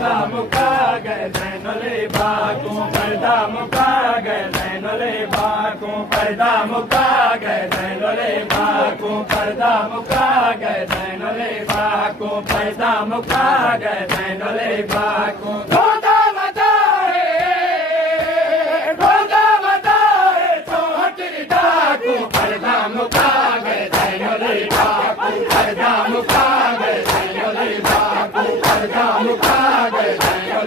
मुका गए नले बाको पर्दा मुका गए नले बाको पर्दा मुका गए नले बाको पर्दा मुका गए नले बाको पर्दा मुका गए नले बाको गोदा बताए तो हटरी डाको पर्दा मुका गए नले बाको पर्दा मुका गए नले बाको पर्दा मुका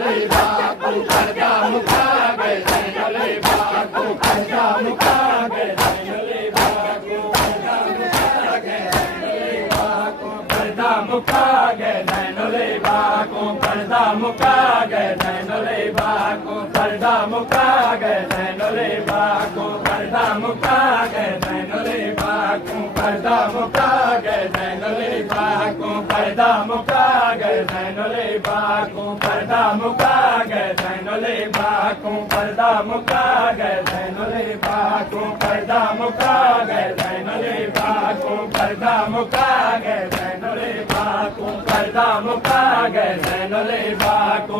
नले बाको पर्दा मुका गए नले बाको पर्दा मुका गए नले बाको पर्दा मुका गए नले बाको पर्दा मुका गए नले बाको पर्दा मुका गए नले बाको पर्दा मुका गए नले बाको पर्दा मुका गए नले बाको पर्दा मुका गए नले बाको पर्दा मुका गए नले बाको पर्दा मुका गए नले बाको पर्दा मुका गए नले बाको पर्दा मुका गए नले बाको पर्दा मुका गए नले बाको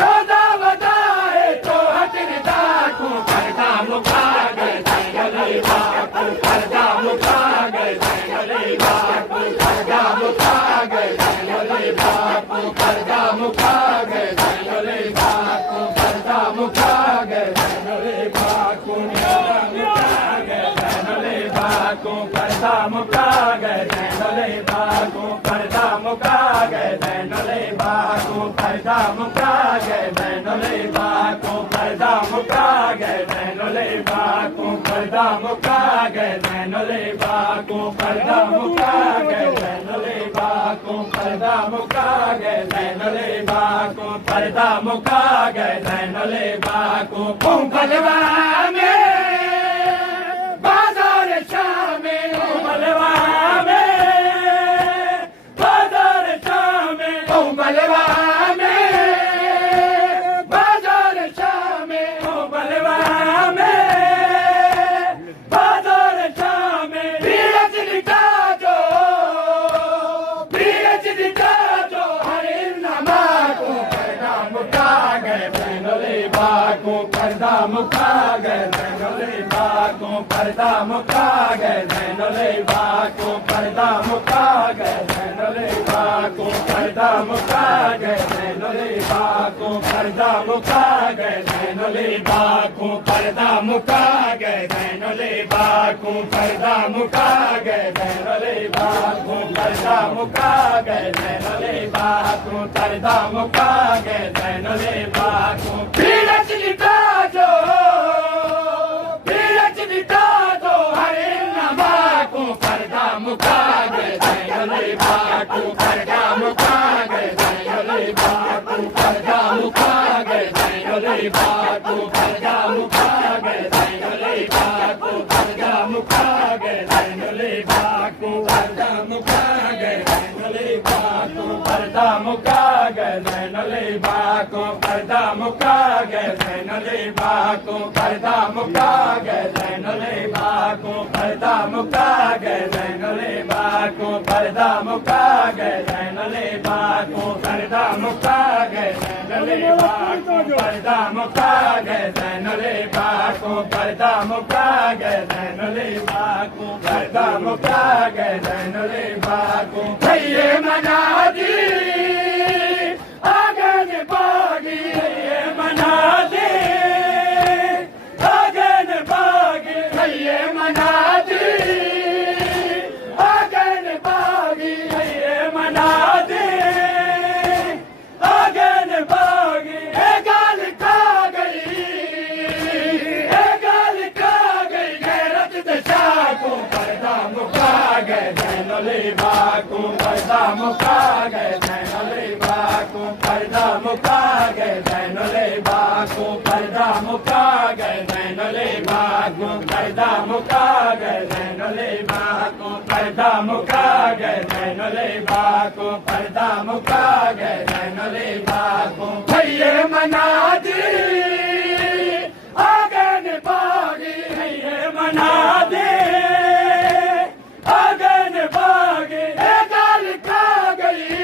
रोजा बताए तो हटरी डाको पर्दा मुका गए नले बाको पर्दा मुका गए नले बाको पर्दा मुका गए नले बाको पर्दा मुका गए नले बाको पर्दा मुका गए नले बाको नले बाको पर्दा मुका गए नले बाको पर्दा मुका गए नले बाको पर्दा मुका गए नले बाको पर्दा मुका गए नले बाको पर्दा मुका गए नले बाको पर्दा मुका गए नले बाको पर्दा मुका गए नले बाको पर्दा मुका गए नले बाको पुंगलवा में बाजार शामे पुंगलवा में बाजार शामे पुंगलवा में बाजार शामे पुंगलवा में बाजार शामे बीरज दिखा जो हरे नमा को पर्दा मुका गए नले बाको पर्दा मुका गए नले बाको पर्दा मुका गए नले बाको पर्दा मुका गए नले बाको पर्दा मुका गए नले बाको पर्दा मुका गए नले बाको पर्दा मुका गए नले बाको पर्दा मुका गए नले बाको पर्दा मुका गए नले बाको पर्दा मुका गए नले बाको बीरज दिखा जो हरे नमा को पर्दा मुका गए नले बाको पर्दा मुका गए नले बाको पर्दा मुका गए नले बाको पर्दा मुका गए नले बाको पर्दा मुका गए नले बाको पर्दा मुका गए नले बाको पर्दा मुका गए नले बाको पर्दा मुका गए नले बाको पर्दा मुका गए नले बाको पर्दा मुका गए नले बाको पर्दा मुका गए नले बाको पर्दा मुका गए नले बाको पर्दा मुका गए नले बाको पर्दा मुका गए नले बाको पर्दा मुका गए नले बाको भैये मना दी आगन बागी मना दे आगन बागी भैये मना दी आगन बागी भैये मना दे आगन बागी गाल खा गई गैरत दशा को पर्दा मुका गए नले बाको पर्दा मुका गए नले बाको पर्दा मुका गए नले बाको पर्दा मुका गए नले बाको पर्दा मुका गए नले बाको पर्दा मुका गए नले बाको पर्दा मुका गए नले बाको भैये मना दी आगन बागी भैये मना दे आगन बागी गाल खा गई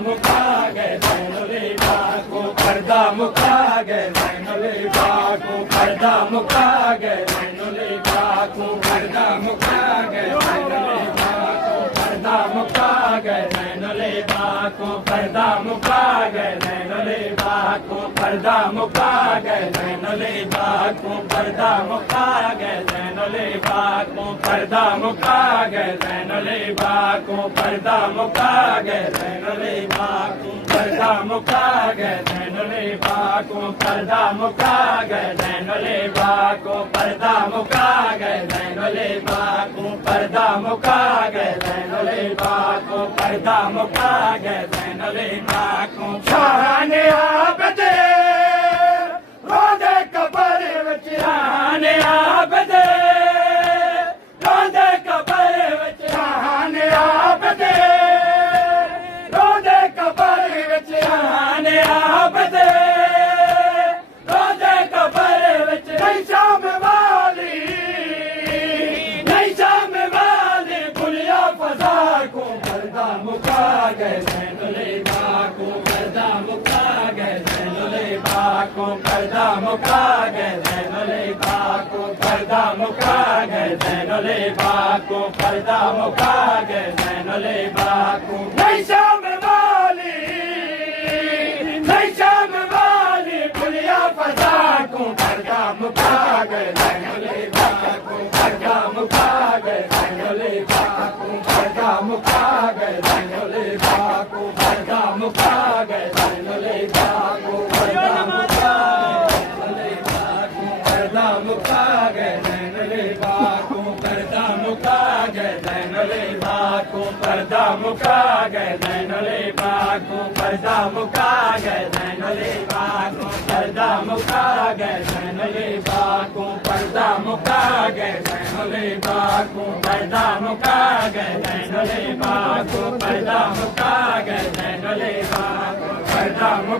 मुका गए ज़ैनुल बाको पर्दा मुका गए ज़ैनुल बाको पर्दा मुका गए ज़ैनुल बाको पर्दा मुका गए ज़ैनुल बाको पर्दा मुका गए ज़ैनुल बाको पर्दा मुका गए ज़ैनुल बाको पर्दा मुका गए ज़ैनुल बाको पर्दा मुका गए ज़ैनुल बाको पर्दा मुका गए ज़ैनुल बाको पर्दा मुका गए ज़ैनुल बाको पर्दा मुका गए ज़ैनुल बाको पर्दा मुका गए ज़ैनुल बाको पर्दा मुका गए ज़ैनुल बाको पर्दा मुका गए ज़ैनुल बाको पर्दा मुका गए ज़ैनुल बाको शाने आबदे रोज़े कबर विच शाने आबदे रोज़े कबर विच शाने आबदे रोज़े कबर विच शाने आबदे रोज़े कबर विच नहीं शाम वाली नहीं शाम वाली बुलिया फजा को पर्दा मुका गए ज़ैनुल बाको पर्दा मुका गए ज़ैनुल बाको पर्दा मुका गए ज़ैनुल बाको पर्दा मुका गए ज़ैनुल बाको पर्दा मुका गए ज़ैनुल बाको नहीं शाम वाली नहीं शाम वाली बुलिया फजा को पर्दा मुका गए ज़ैनुल बाको पर्दा मुका गए ज़ैनुल बाको पर्दा मुका गए ज़ैनुल बाको पर्दा मुका गए ज़ैनुल बाको पर्दा मुका पर्दा मुका गए ज़ैनुल बाको पर्दा मुका गए ज़ैनुल बाको पर्दा मुका गए ज़ैनुल बाको पर्दा मुका गए ज़ैनुल बाको पर्दा मुका गए ज़ैनुल बाको पर्दा मुका गए ज़ैनुल बाको पर्दा मुका गए ज़ैनुल बाको पर्दा मुका गए ज़ैनुल बाको पर्दा मुका